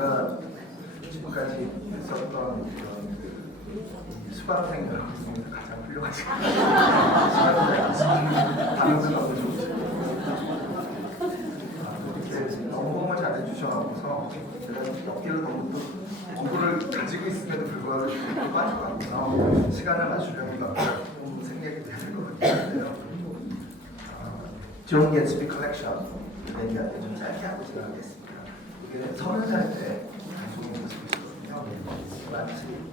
제가 지금까지 했었던 수강생들 중에서 가장 훌륭한 수강생 다양성하고 좋죠. 이렇게 공부를 잘해주셔서 제가 옆길로 너무 또 공부를 가지고 있음에도 불구하고 또 빠져가면서 시간을 맞추려면 좀 생각이 되는 것 같은데요. 존 개츠비 컬렉션 얘기할 좀 짧게 하고 지나가겠습니다. 이게 30살 때 방송이 모습이 있었거든요.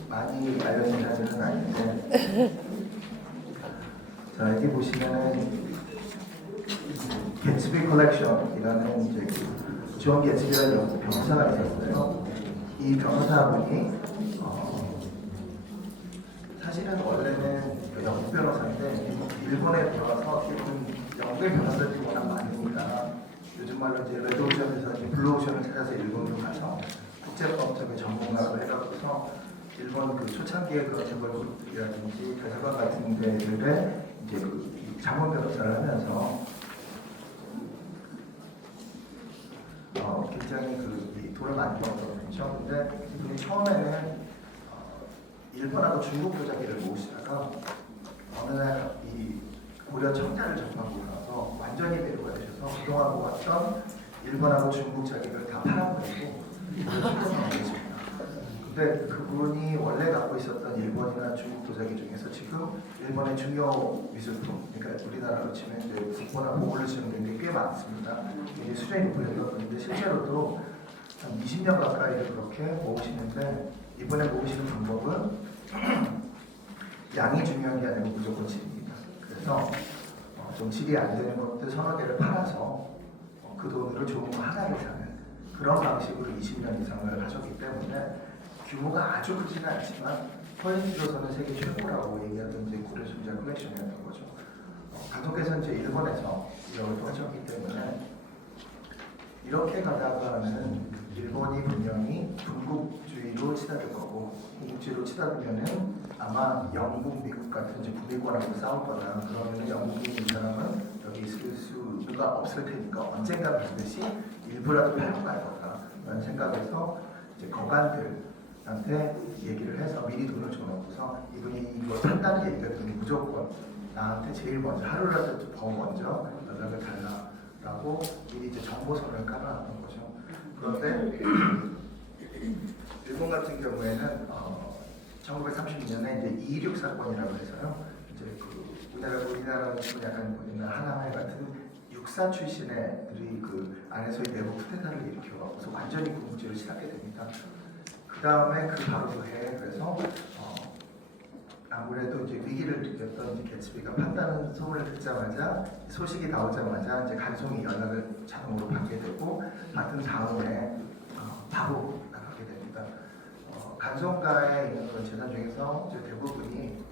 많이 알려진 사실은 아닌데, 자 여기 보시면은 개츠비 컬렉션이라는 이제 존 개츠비라는 변호사가 있었어요. 이 변호사분이 사실은 원래는 영국 변호사인데 일본에 들어와서 영국의 변호사들이 워낙 많으니까 요즘 말로 이제 레드오션에서 블루오션을 찾아서 일본으로 가서 국제법적인 전문가로 해갖고서 일본 그 초창기의 그런 재벌이라든지 대사관 같은 데들의 이제 그 자문 변호사를 하면서 굉장히 그 돈을 많이 벌었던 분이죠. 근데 이분이 처음에는 일본하고 중국 도자기를 모으시다가 어느 날 이 고려 청자를 접하고 나서 완전히 매료가 되셔서 그동안 모았던 일본하고 중국 자기를 다 팔아버리고 출동한 거죠. 근데 그분이 원래 갖고 있었던 일본이나 중국 도자기 중에서 지금 일본의 중요 미술품, 그러니까 우리나라로 치면 이제 국보나 보물로 치는 게 꽤 많습니다. 이게 수준이 높은 건데 실제로도 한 20년 가까이를 그렇게 모으시는데 이번에 모으시는 방법은 양이 중요한 게 아니고 무조건 질입니다. 그래서 좀 질이 안 되는 것들 서너 개를 팔아서 그 돈으로 좋은 거 하나를 사는 그런 방식으로 20년 이상을 하셨기 때문에 규모가 아주 크지는 않지만 퍼센트로서는 세계 최고라고 얘기하던 이제 고려 순자 컬렉션이었던 거죠. 감독께서 이제 일본에서 이걸 또 하셨기 때문에 이렇게 가다가는 일본이 분명히 군국주의로 치닫을 거고 군국주의로 치닫으면은 아마 영국, 미국 같은 이제 북미권하고 싸울 거다. 그러면은 영국인 이 사람은 여기 있을 수가 없을 테니까 언젠가 반드시 일부라도 팔고 갈 거다. 라는 생각에서 이제 거관들한테 얘기를 해서 미리 돈을 줘놓고서 이분이 이거 판다는 얘기가 들으면 무조건 나한테 제일 먼저 하루라도 더 먼저 연락을 달라라고 미리 이제 정보선을 깔아놨던 거죠. 그런데 일본 같은 경우에는 1932년에 이제 2.16 사건이라고 해서요. 이제 그 우리나라는 지금 약간 하나하나 같은 육사 출신의들이 그 안에서의 내부 쿠데타를 일으켜서 완전히 군국주의를 시작하게 됩니다. 그 다음에 그 바로 그 해에 그래서 아무래도 이제 위기를 느꼈던 이제 개츠비가 판다는 소문을 듣자마자 소식이 나오자마자 이제 간송이 연락을 자동으로 받게 되고 받은 다음에 바로 나가게 됩니다. 간송가에 있는 그런 재산 중에서 이제 대부분이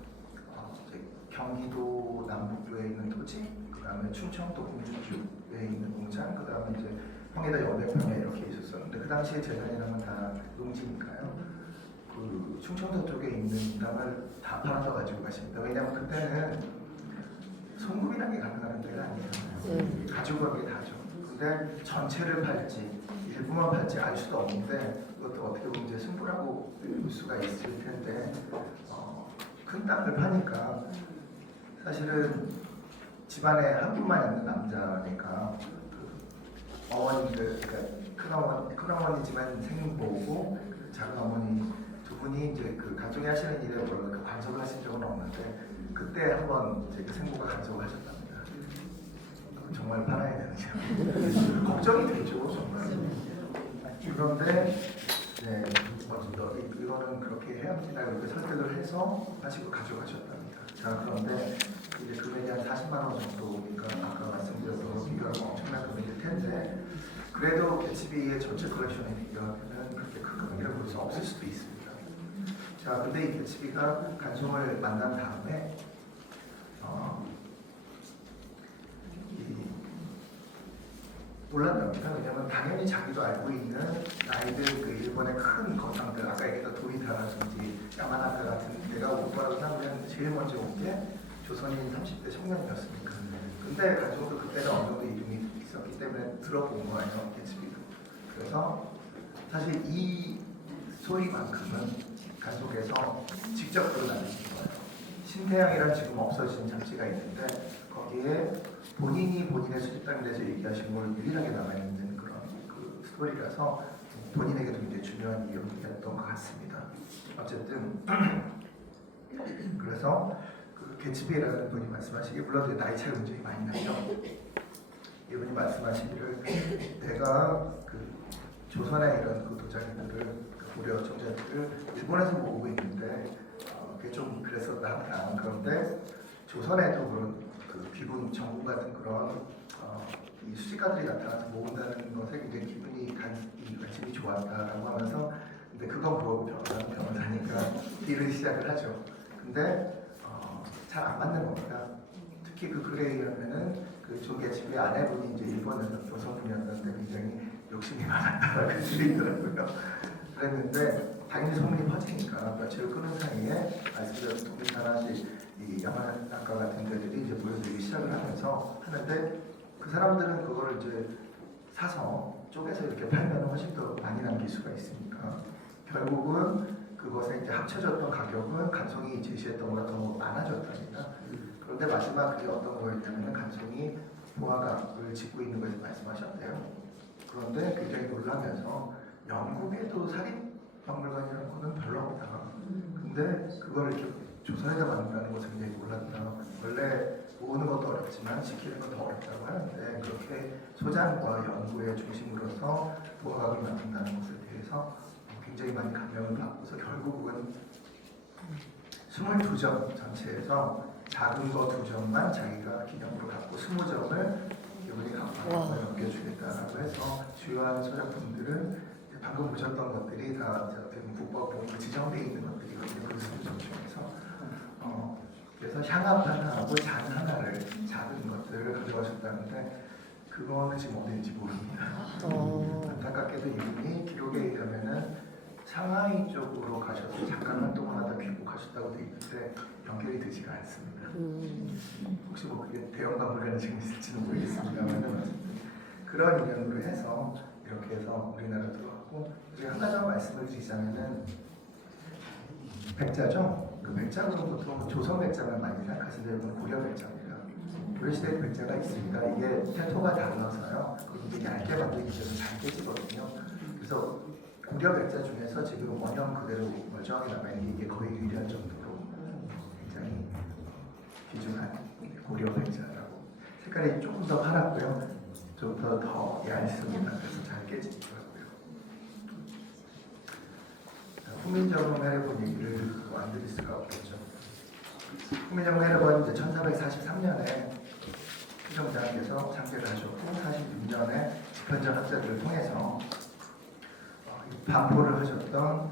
이제 경기도 남북부에 있는 토지, 그 다음에 충청도 공주주에 있는 공장, 그 다음에 이제 홍해다 여백평에 이렇게 있었었는데 그 당시에 재산이라는 건 다 농지니까요. 그 충청도 쪽에 있는 땅을 다 팔아서 가지고 가십니다. 왜냐하면 그때는 송금이라는 게 가능한 데가 아니에요. 가지고 가는 게 다죠. 근데 전체를 팔지 일부만 팔지 알 수도 없는데 그것도 어떻게 보면 이제 승부라고 볼 수가 있을 텐데 큰 땅을 파니까 사실은 집안에 한 분만 있는 남자니까 그 어머니들 그러니까 큰어머니지만 생모고 작은 어머니 두 분이 이제 그 가족이 하시는 일에 물론 그 간섭을 하신 적은 없는데 그때 한번 이제 그 생모가 간섭을 하셨답니다. 정말 팔아야 되느냐 걱정이 되죠 정말. 그런데 네, 이거는 그렇게 해야지나 이렇게 설득을 해서 하시고 가져가셨답니다. 자 그런데 이제 금액이 한 40만 원 정도니까 아까 말씀드렸던 거 비교하면 엄청난 금액일 텐데 그래도 개츠비의 전체 컬렉션에 비교하면 그렇게 큰 금액이라고 볼 수 없을 수도 있습니다. 자 근데 이 개츠비가 간송을 만난 다음에 놀랐답니다. 왜냐하면 당연히 자기도 알고 있는 나이들 그 일본의 큰 거장들 아까 얘기했던 도리타라든지 야마나카 같은 데가 올 거라고 생각하면 제일 먼저 온 게 조선인 30대 청년이었으니까. 근데 간송도 그때는 어느 정도 이름이 있었기 때문에 들어본 거예요. 개츠비도. 그래서 사실 이 소리만큼은 간속에서 직접 드러나는 거예요. 신태양이란 지금 없어진 잡지가 있는데 거기에 본인이 본인의 수집단에 대해서 얘기하신 걸 유일하게 남아있는 그런 그 스토리라서 본인에게도 굉장히 중요한 이야기였던 것 같습니다. 어쨌든 그래서 그 개츠비라는 분이 말씀하시기 물론 나이 차이 굉장히 많이 나죠. 이분이 말씀하시기를 내가 그 조선의 이런 그 도자기들을 그 고려 청자들을 일본에서 모으고 있는데 그게 좀 그랬었다 합니다. 그런데 조선에도 그런 그 귀군 정군 같은 그런 이 수집가들이 나타나서 모은다는 것에 굉장히 관심이 좋았다라고 하면서 근데 그건 그거고 변호사니까 일을 시작을 하죠. 근데 잘 안 맞는 겁니다. 특히 그 글에 의하면은 그 존 개츠비의 아내분이 이제 일본에서 여성분이었는데 굉장히 욕심이 많았다라고 글이 있더라고요. 그랬는데 당연히 소문이 퍼지니까 며칠 끄는 사이에 말씀드린 도미타나시 이 야마나카 같은 데들이 이제 보여드리기 시작을 하는데 그 사람들은 그거를 이제 사서 쪼개서 이렇게 팔면 훨씬 더 많이 남길 수가 있으니까 결국은 그것에 이제 합쳐졌던 가격은 간송이 제시했던 것보다 더 많아졌답니다. 그런데 마지막에 어떤 거였냐면 간송이 보화각을 짓고 있는 것을 말씀하셨대요. 그런데 굉장히 놀라면서 영국에도 사립박물관이라는 거는 별로 없다. 근데 그걸 이렇게 조선에다 만든다는 것은 굉장히 놀랐다. 원래 모으는 것도 어렵지만 지키는 건 더 어렵다고 하는데 그렇게 소장과 연구의 중심으로서 보화각을 만든다는 것에 대해서 굉장히 많이 감명을 받고서 결국은 22점 전체에서 작은 거 2점만 자기가 기념으로 갖고 20점을 이분이 갖고 넘겨주겠다라고 해서 주요한 소작품들은 방금 보셨던 것들이 다 국법본부 지정되어 있는 것들이거든요. 그 수점 중에서 그래서 향압 하나하고 잔 하나를 작은 것들을 가져가셨다는데 그거는 지금 어딘지 모릅니다. 안타깝게도 이분이 기록에 의하면은 상하이 쪽으로 가셔서 잠깐 활동을 하다 귀국하셨다고 되어 있는데 연결이 되지가 않습니다. 혹시 뭐 그게 대형 박물관에 지금 있을지는 모르겠습니다만 그런 인연으로 해서 이렇게 해서 우리나라 들어왔고 이제 한 가지만 말씀을 드리자면은 백자죠. 그 백자는 보통 조선 백자만 많이 생각하시는데 이건 고려 백자입니다. 고려시대 백자가 있습니다. 이게 태토가 달라서요. 그게 얇게 만들기 때문에 잘 깨지거든요. 그래서 고려 백자 중에서 지금 원형 그대로 멀쩡하게 남아있는 게 거의 유일한 정도로 굉장히 귀중한 고려 백자라고 색깔이 조금 더 파랗고요. 좀 더 얇습니다. 그래서 잘 깨지더라고요. 후민정음 해례본 얘기를 안 드릴 수가 없겠죠. 후민정음 해례본 이제 1443년에 수정자께서 창제를 하셨고 46년에 집현전 학자들을 통해서 반포를 하셨던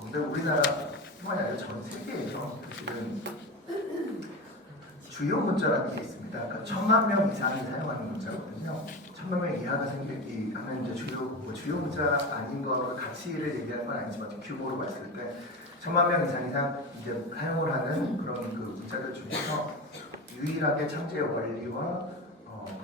근데 우리나라뿐만 아니라 전 세계에서 지금 주요 문자라는 게 있습니다. 그러니까 1000만 명 이상이 사용하는 문자거든요. 1000만 명 이하가 하면 이제 주요 문자 아닌 거로 가치를 얘기하는 건 아니지만 규모로 봤을 때 1000만 명 이상 이제 사용을 하는 그런 그 문자들 중에서 유일하게 창제의 원리와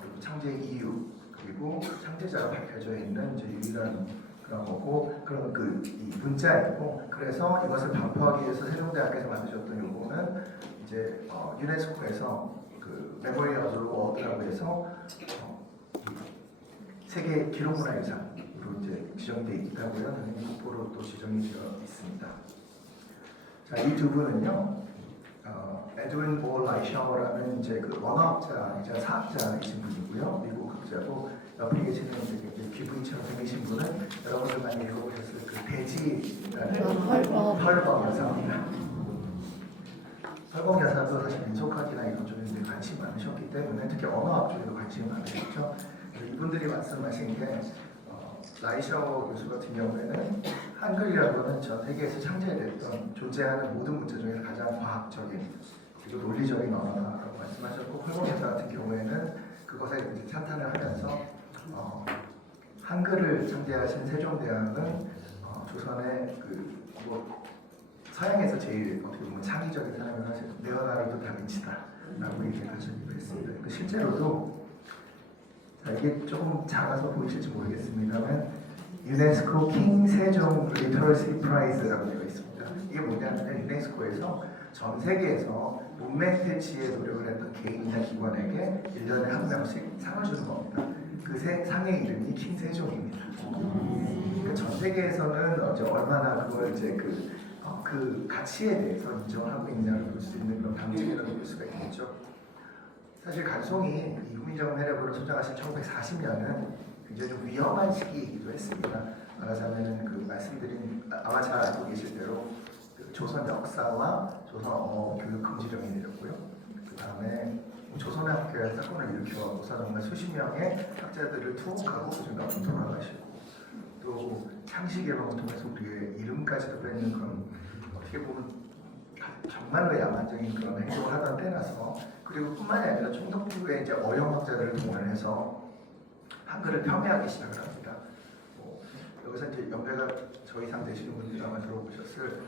그리고 창제의 이유 그리고 창제자가 밝혀져 있는 이제 유일한 그런 거고 그런 이 문자이고 그래서 이것을 반포하기 위해서 세종대학교에서 만드셨던 요거는 이제 유네스코에서 그 메모리 오브 워드라고 해서 세계 기록문화유산으로 이제 지정되어 있다고요. 당연히 국보로 또 지정이 되어 있습니다. 자, 이 두 분은요, 에드윈 보 라이샤워라는 이제 그 언어학자이자 사학자이신 분이고요. 미국 학자고 옆에 계시는 이제 귀부인처럼 생기신 분은 여러분들 많이 읽어보셨을 그 돼지라는 펄벅 여사입니다. 펄벅 여사도 사실 민속학이나 이런 쪽에 관심이 많으셨기 때문에 특히 언어학 쪽에도 관심이 많으셨죠. 이분들이 말씀하신 게 라이샤워 교수 같은 경우에는 한글이라고는 전 세계에서 창제됐던 존재하는 모든 문자 중에서 가장 과학적인 그리고 논리적인 언어다라고 말씀하셨고 펄벅 여사 같은 경우에는 그것에 이제 찬탄을 하면서 한글을 창제하신 세종대왕은 조선의 서양에서 제일 어떻게 보면 창의적인 사람을 하신 레오나르도 다빈치다라고 얘기하시기도 했습니다. 실제로도 이게 조금 작아서 보이실지 모르겠습니다만 유네스코 킹 세종 리터러시 프라이즈라고 되어 있습니다. 이게 뭐냐면 유네스코에서 전 세계에서 문맹퇴치에 노력을 했던 개인이나 기관에게 1년에 한 명씩 상을 주는 겁니다. 그 상의 이름이 킹 세종입니다. 그러니까 전 세계에서는 이제 얼마나 그걸 이제 그 가치에 대해서 인정하고 있냐를 볼 수 있는 그런 방식이라고 볼 수가 있겠죠. 사실 간송이 이 후민정 해력으로 소장하신 1940년은 굉장히 좀 위험한 시기이기도 했습니다. 말하자면은 그 말씀드린 아마 잘 알고 계실 대로 그 조선 역사와 조선 언어 교육 금지령이 내렸고요. 그 다음에 조선의 학교에 사건을 일으켜서 정말 수십 명의 학자들을 투옥하고 그중 몇분 돌아가시고 또 향시 개방을 통해서 우리의 이름까지도 뺏는 그런 어떻게 보면 정말로 야만적인 그런 행동을 하던 때라서 그리고 뿐만이 아니라 총독부에 이제 어영학자들을 동원해서 한글을 폄훼하기 시작을 합니다. 여기서 이제 연배가 저 이상 되시는 분들이 아마 들어보셨을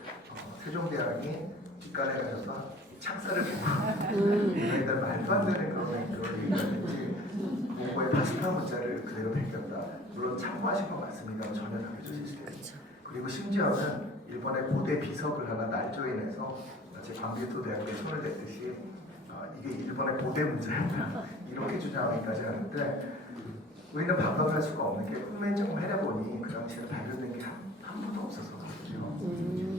세종대왕이 뒷간에 가셔서 창살을 보고 너희들 말도 안 되는 그런 얘기라든지 공고의 파스타 문자를 그대로 베꼈다. 물론 참고하신 건 맞습니다. 전혀 당해주실 때. 그리고 심지어는 일본의 고대 비석을 하나 날조에 내서 제 광개토 대학교에 손을 댔듯이 이게 일본의 고대 문자였다. 이렇게 주장하기까지 하는데 우리는 반박할 수가 없는 게 훈민정 해례본이 그 당시에 발견된 게 한 번도 없어서 그렇죠.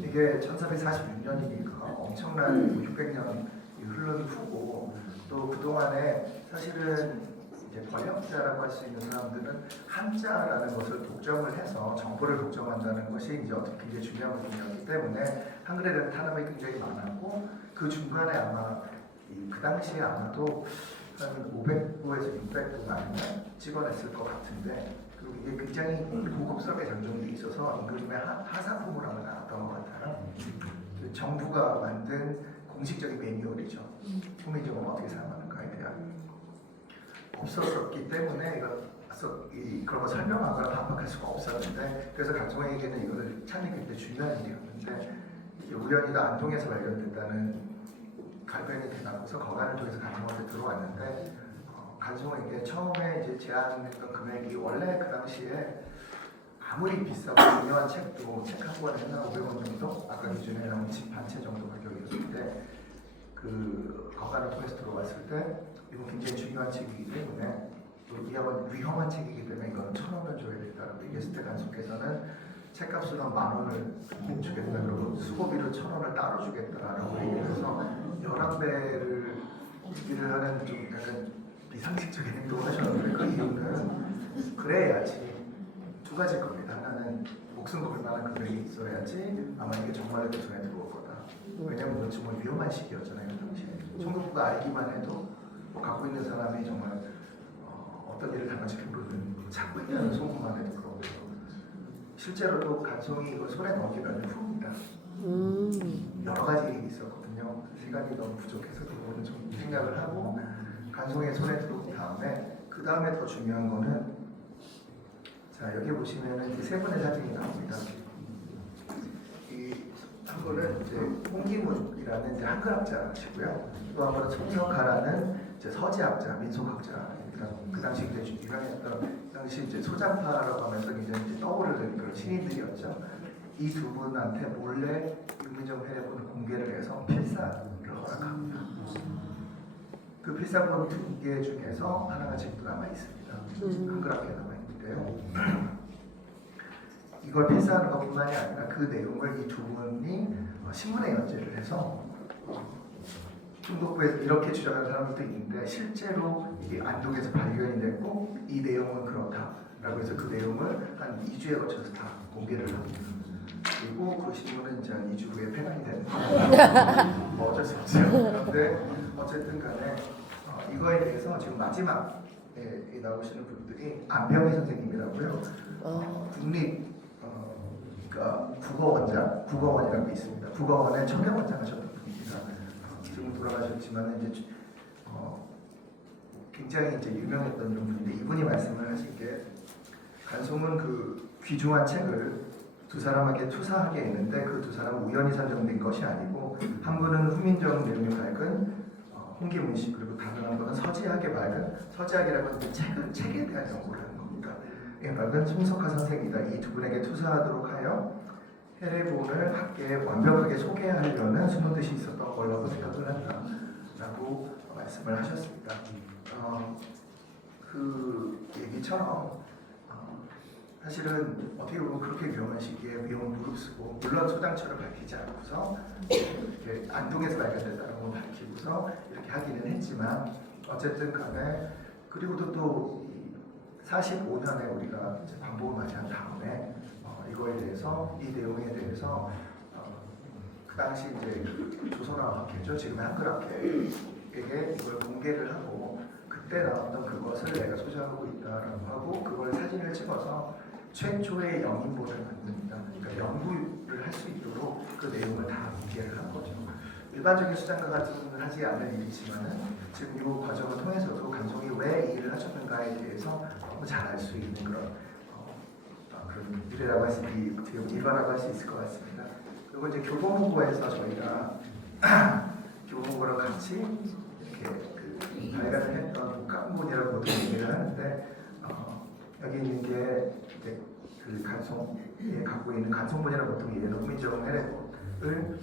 이게 1446년이니까 엄청난 600년 흐른 후고 또 그동안에 사실은 이제 번역자라고 할 수 있는 사람들은 한자라는 것을 독점을 해서 정보를 독점한다는 것이 이제 어떻게 굉장히 중요한 부분이었기 때문에 한글에 대한 탄압이 굉장히 많았고 그 중간에 아마 그 당시에 아마도 한 500부에서 600부 아니면 찍어냈을 것 같은데 그리고 이게 굉장히 고급스럽게 장정돼 있어서 임금님의 하사품으로 아마 나왔던 것 같아요. 그 정부가 만든 공식적인 매뉴얼이죠. 후민정은 어떻게 사용하는가에 대한 없었었기 때문에 그런 거 설명하거나 반박할 수가 없었는데 그래서 강종에게는 이거를 찾는 게 굉장히 중요한 일이었는데 우연히도 안동에서 발견됐다는 발견이 되고서 거간을 통해서 간송한테 들어왔는데 간송에게 처음에 이제 제안했던 금액이 원래 그 당시에 아무리 비싸고 중요한 책도 책 한 권에 한 500원 정도 아까 기준에 한 집 반 채 정도 가격이었을 때 그 거간을 통해서 들어왔을 때 이건 굉장히 중요한 책이기 때문에 또 위험한 책이기 때문에 이거는 1,000원을 줘야 된다고 얘기했을 때 간송께서는 책값으로 10,000원을 주겠다 그러고 수고비로 1,000원을 따로 주겠다라고 얘기해서 11배를 얘기를 하는 좀 약간 비상식적인 행동을 하셨는데 그 이유는 그래야지 두 가지일 겁니다. 하나는 목숨 걸 만한 금액이 있어야지 아마 이게 정말로 그 손에 들어올 거다. 왜냐면 정말 위험한 시기였잖아요. 그 당시에. 총독부가 알기만 해도 갖고 있는 사람이 정말 어떤 일을 당할지 모르는 찾고 있다는 소문만 해도 그러고 실제로도 간송이 이걸 손에 넣기 몇 년 후입니다. 여러 가지 일이 있었거든요. 시간이 너무 부족해서 그거는 좀 생각을 하고 간송의 손에 들어온 다음에 그 다음에 더 중요한 거는 자 여기 보시면은 이제 세 분의 사진이 나옵니다. 이 한 분은 이제 홍기문이라는 이제 한글학자시고요. 또 한 분은 손석하라는 이제 서지학자, 민속학자입니다. 그 당시 굉장히 유명했던 그 당시 이제 소장파라고 하면서 굉장히 이제 떠오르는 그런 신인들이었죠. 이 두 분한테 몰래 윤미정 해례본을 공개를 해서 필사를 허락합니다. 그 필사본 2개 중에서 하나가 지금도 남아 있습니다. 한글학교에 남아 있는데요. 이걸 필사하는 것뿐만이 아니라 그 내용을 이 두 분이 신문에 연재를 해서 중독부에서 이렇게 주장하는 사람들도 있는데 실제로 이게 안동에서 발견이 됐고 이 내용은 그렇다라고 해서 그 내용을 한 2주에 걸쳐서 다 공개를 합니다. 그리고 그 신문은 이제 2주 후에 폐간이 되는 거예요. 뭐 어쩔 수 없죠. 그런데 어쨌든 간에 이거에 대해서 지금 마지막에 나오시는 분들이 안병희 선생님이라고요. 국립 그러니까 국어원이라고 있습니다. 국어원의 청렴원장 하셨던 분입니다. 지금 돌아가셨지만 이제 굉장히 이제 유명했던 이런 분인데 이분이 말씀을 하신 게 간송은 그 귀중한 책을 두 사람에게 투사하게 했는데 그 두 사람은 우연히 선정된 것이 아니고 한 분은 후민정 내용이 밝은 홍기문 씨 그리고 다른 한 분은 서지학의 밝은 서지학이라고 하는 책에 대한 연구를 하는 겁니다. 말은 송석화 선생이다. 이 두 분에게 투사하도록 하여 헤레본을 학계에 완벽하게 소개하려는 숨은 뜻이 있었던 걸로 생각을 한다라고 말씀을 하셨습니다. 그 얘기처럼 사실은 어떻게 보면 그렇게 위험한 시기에 위험을 무릅쓰고 물론 소장처를 밝히지 않고서 이렇게 안동에서 발견됐다는 걸 밝히고서 이렇게 하기는 했지만 어쨌든 간에 그리고도 또 45년에 우리가 이제 광복을 맞이한 다음에 이거에 대해서 이 내용에 대해서 그 당시 이제 조선어학회죠 지금의 한글학회에게 이걸 공개를 하고 그때 나왔던 그것을 내가 소장하고 있다라고 하고 그걸 사진을 찍어서 최초의 영인본을 만듭니다. 그러니까 연구를 할 수 있도록 그 내용을 다 공개를 한 거죠. 일반적인 수장가 같은 분은 하지 않는 일이지만은 지금 이 과정을 통해서도 감독이 왜 이 일을 하셨는가에 대해서 너무 잘 알 수 있는 그런 미래라고 할 수, 일과라고 할 수 있을 것 같습니다. 그리고 이제 교보문고에서 저희가 교보문고랑 같이 이렇게 발간을 했던 복합문이라고 보통 얘기를 하는데 여기 있는 게 이제 그 간송에 갖고 있는 간송문이라고 보통 얘기하는 훈민정음 해례본을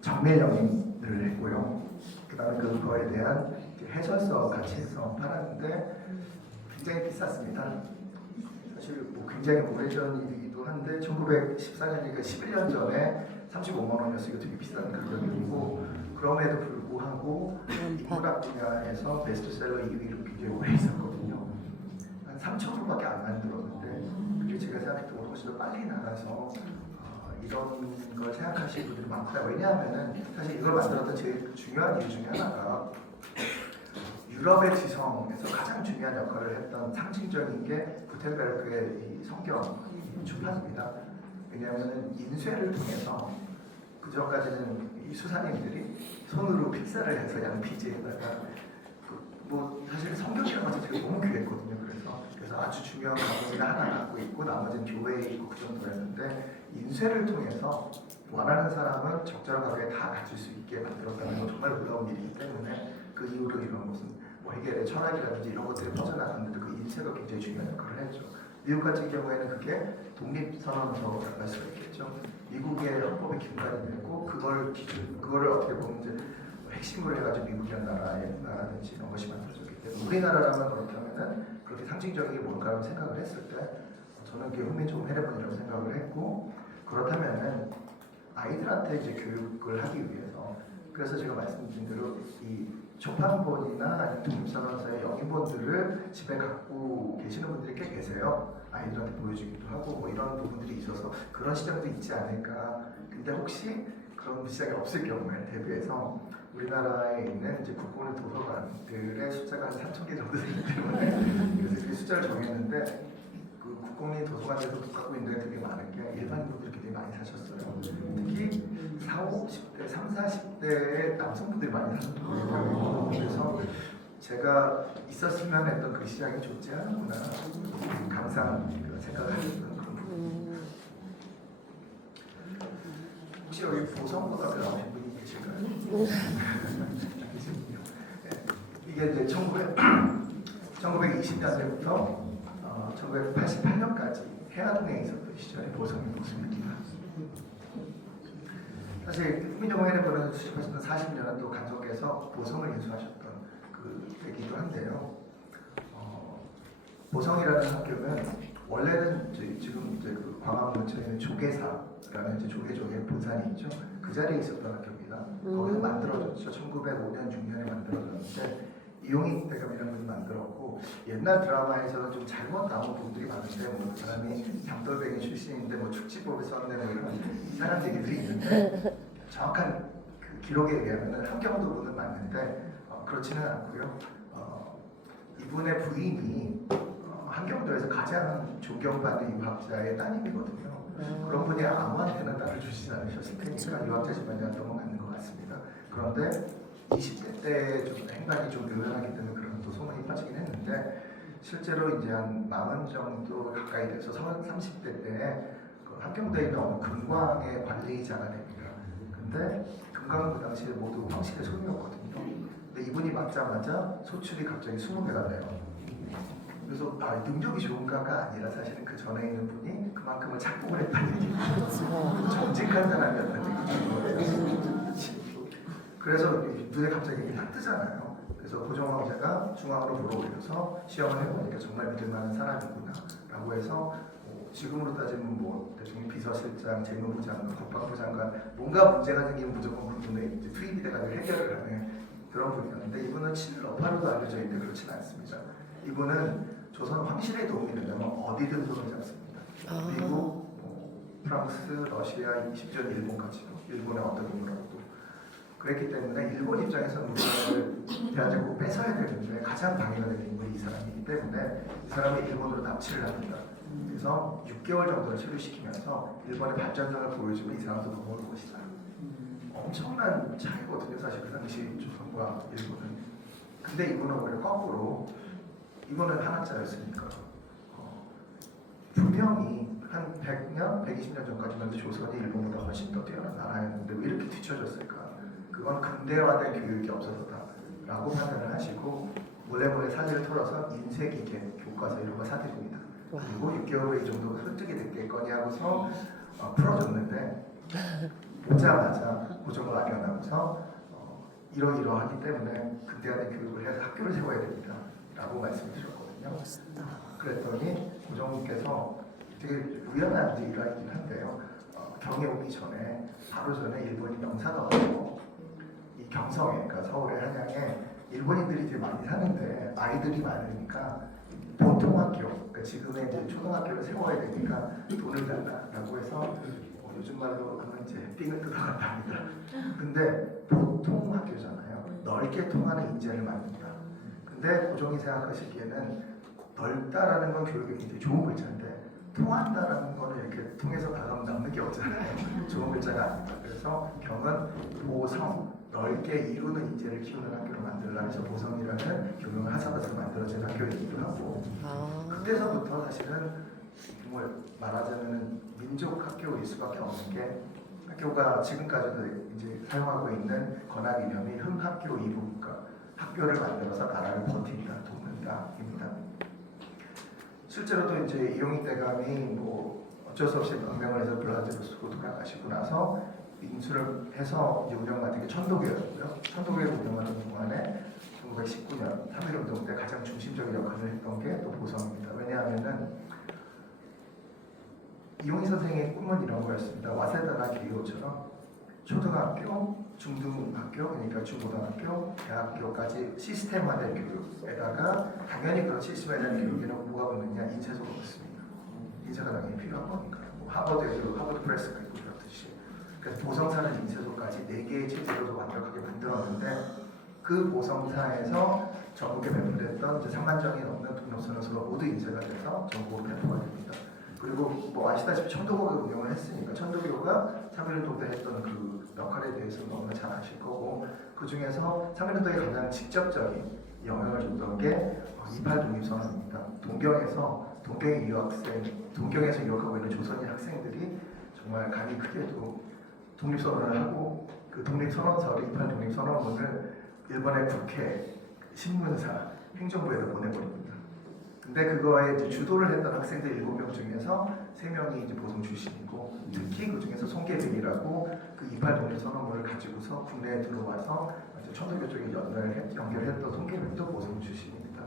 정례영인을 했고요. 그 다음에 그거에 대한 해설서 같이 해서 팔았는데 굉장히 비쌌습니다. 사실 뭐 굉장히 오래전 일이기도 한데 1914년이니까 11년 전에 35만 원이었으니까 되게 비싼 가격이고 그럼에도 불구하고 인문학 분야에서 베스트셀러 2위를 굉장히 오래 있었거든요. 한 3,000부밖에 안 만들었는데 그게 제가 생각했던 것보다 훨씬 더 빨리 나가서 이런 걸 생각하시는 분들이 많다. 왜냐하면은 사실 이걸 만들었던 제일 중요한 이유 중에 하나가 유럽의 지성에서 가장 중요한 역할을 했던 상징적인 게 구텐베르크의 이 성경 출판입니다. 왜냐하면 인쇄를 통해서 그 전까지는 이 수사님들이 손으로 픽사를 해서 양피지에다가 뭐 사실 성경이라는 것이 되게 너무 귀했거든요. 그래서 아주 중요한 과목을 하나 갖고 있고 나머지는 교회에 있고 그 정도였는데 인쇄를 통해서 원하는 사람은 적절한 가격에 다 가질 수 있게 만들었다는 건 정말 놀라운 일이기 때문에 그 이후로 이런 무슨 뭐 해결의 철학이라든지 이런 것들이 퍼져나갔는데 그 인쇄가 굉장히 중요한 역할을 했죠. 미국 같은 경우에는 그게 독립선언서라고 할 수가 있겠죠. 미국의 헌법의 기준이 되고 그거를 어떻게 보면 이제 핵심으로 해가지고 미국이라는 나라의 문화라든지 이런 것이 만들어졌기 때문에 우리나라라면 그렇다면은 그렇게 상징적인 게 뭔가라고 생각을 했을 때 저는 그게 훈민정음 해례본이라고 생각을 했고 그렇다면은 아이들한테 이제 교육을 하기 위해서 그래서 제가 말씀드린 대로 이 초판본이나 독립선언서의 영인본들을 집에 갖고 계시는 분들이 꽤 계세요. 아이들한테 보여주기도 하고 뭐 이런 부분들이 있어서 그런 시장도 있지 않을까. 근데 혹시 그런 시장이 없을 경우에 대비해서 우리나라에 있는 이제 국공립 도서관들의 숫자가 한 3,000개 정도 되기 때문에 그래서 그 숫자를 정했는데 그 국공립 도서관에서 갖고 있는 게 되게 많은 게 일반 분들이 굉장히 많이 사셨어요. 특히 40, 50대, 30, 40대의 남성분들이 많이 사셨거든요. 그래서 제가 있었으면 했던 그 시장이 좋지 않았구나 항상 생각을 했던 그런 부분. 혹시 여기 보성고등학교 나오신 분이 계실까요? 이게 이제 1920년대부터 1988년까지 해화동에 있었던 시절의 보성의 모습입니다. 사실 훈민정음 해례본을 수집하셨던 40년은 또 간송께서 보성을 인수하셨던 그 때기도 한데요. 보성이라는 학교는 원래는 지금 이제 그 광화문 근처에 있는 조계사라는 이제 조계종의 본산이 있죠. 그 자리에 있었던 학교입니다. 거기서 만들어졌죠. 1905년 6년에 만들어졌는데 이용익 대감이라는 분이 만들었고 옛날 드라마에서는 좀 잘못 나온 부분들이 많은데 뭐 사람이 장돌뱅이 출신인데 뭐 축지법을 썼네 뭐 이런 이상한 얘기들이 있는데 정확한 그 기록에 의하면 함경도분은 맞는데 그렇지는 않고요. 이분의 부인이 함경도에서 가장 존경받는 유학자의 따님이거든요. 그런 분이 아무한테나 나를 주시지 않으셨을 테니까 유학자 집안이었던 건 맞는 것 같습니다. 그런데 20대 때 좀 행간이 좀 묘연하기 때문에 그런 또 소문이 빠지긴 했는데 실제로 이제 한 40 정도 가까이 돼서 30대 때에 그 함경도에 있는 어느 금광의 관리자가 됩니다. 근데 금광은 그 당시에 모두 황실의 소유였거든요. 근데 이분이 맞자마자 소출이 갑자기 20배가 돼요. 그래서 능력이 좋은가가 아니라 사실은 그 전에 있는 분이 그만큼을 착복을 했다는 얘기죠. 정직한 사람이었다는 얘기죠. 그래서 눈에 갑자기 이게 딱 뜨잖아요. 그래서 고종호 황제가 중앙으로 불어올려서 시험을 해보니까 정말 믿을만한 사람이구나 라고 해서 지금으로 따지면 뭐 대통령 비서실장, 재무부 장관, 국방부 장관 뭔가 문제가 생기면 무조건 그분에 투입이 돼가지고 해결을 하는 그런 분이었는데 이분은 친러파로도 알려져 있는데 그렇지는 않습니다. 이분은 조선 황실에 도움이 되려면 어디든 손을 잡습니다. 미국, 프랑스, 러시아, 심지어 일본까지도 일본의 어떤 인물하고도 그랬기 때문에 일본 입장에서는 우리나라를 대한제국 뺏어야 되는데 가장 방해가 되는 인물이 이 사람이기 때문에 이 사람이 일본으로 납치를 합니다. 그래서 6개월 정도를 체류시키면서 일본의 발전성을 보여주면 이 사람도 넘어올 것이다. 엄청난 차이거든요. 사실 그 당시 조선과 일본은. 근데 이분은 오히려 거꾸로 이분은 한학자였으니까 분명히 한 100년, 120년 전까지만 해도 조선이 일본보다 훨씬 더 뛰어난 나라였는데 왜 이렇게 뒤처졌을까? 그건 근대화된 교육이 없어서다라고 판단을 하시고 몰래 사진을 털어서 인쇄기계, 교과서 이런 거 사드립니다. 그리고 6개월 후에 이 정도 획득이 됐겠거니 하고서 풀어줬는데 오자마자 고종을 악연하고서 이러이러하기 때문에 근대화된 교육을 해서 학교를 세워야 됩니다 라고 말씀을 드렸거든요. 멋있다. 그랬더니 고종께서 되게 우연한 일화이긴 한데요. 경에 오기 전에 바로 전에 일본이 명사가 왔고 이 경성에 그러니까 서울의 한양에 일본인들이 되게 많이 사는데 아이들이 많으니까 보통 학교, 그러니까 지금의 이제 초등학교를 세워야 되니까 돈을 달라라고 해서 요즘 말로 하면 이제 삥을 뜯어간다 합니다. 근데 보통 학교잖아요. 넓게 통하는 인재를 만든다. 근데 고종이 생각하시기에는 넓다라는 건 교육이 굉장히 좋은 글자인데 통한다라는 거는 이렇게 통해서 나가면 남는 게 없잖아요. 좋은 글자가 아닙니다. 그래서 경은 보성, 넓게 이루는 인재를 키우는 학교를 만들려고 해서 보성이라는 교명을 하사받아서 만들어진 학교이기도 하고 그때서부터 사실은 정말 말하자면 민족 학교일 수밖에 없는 게 학교가 지금까지도 이제 사용하고 있는 건학 이념이 흥학교 이북과 학교를 만들어서 나라를 버틴다, 돕는다입니다. 실제로도 이제 이용익 대감이 뭐 어쩔 수 없이 망명을 해서 블라디를 쓰고 돌아가시고 나서 인수를 해서 이제 운영받은 게 천도교였고요. 천도교를 운영하는 동안에 1919년 3.1운동 때 가장 중심적인 역할을 했던 게 또 보성입니다. 왜냐하면은 이용희 선생의 꿈은 이런 거였습니다. 와세다나 기요처럼 초등학교, 중등학교, 그러니까 중고등학교, 대학교까지 시스템화된 교육에다가 당연히 그런 시스템화된 교육에는 뭐가 붙느냐? 인쇄소가 붙습니다. 인쇄가 당연히 필요한 거니까요. 뭐 하버드에도 하버드 프레스가 있고 그렇듯이. 그래서 보성사는 인쇄소까지 4개의 체제로도 완벽하게 만들었는데 그 보성사에서 전국에 배포됐던 이제 3만 장이 넘는 등록서는 모두 인쇄가 돼서 전국으로 배포가 됩니다. 그리고 뭐 아시다시피 천도교를 운영을 했으니까 천도교가 3.1운동 때 했던 그 역할에 대해서 너무나 잘 아실 거고 그 중에서 3.1운동에 가장 직접적인 영향을 줬던 게 28 독립선언입니다. 동경의 유학생, 동경에서 유학하고 있는 조선인 학생들이 정말 감이 크게도 독립선언을 하고 그 독립선언서를 28 독립선언문을 일본의 국회, 신문사, 행정부에다 보내버립니다. 근데 그거에 이제 주도를 했던 학생들 7명 중에서 3명이 이제 보성 출신이고 특히 그 중에서 송계백이라고 그 28 독립선언문을 가지고서 국내에 들어와서 천도교 쪽에 연결했던 송계백도 보성 출신입니다.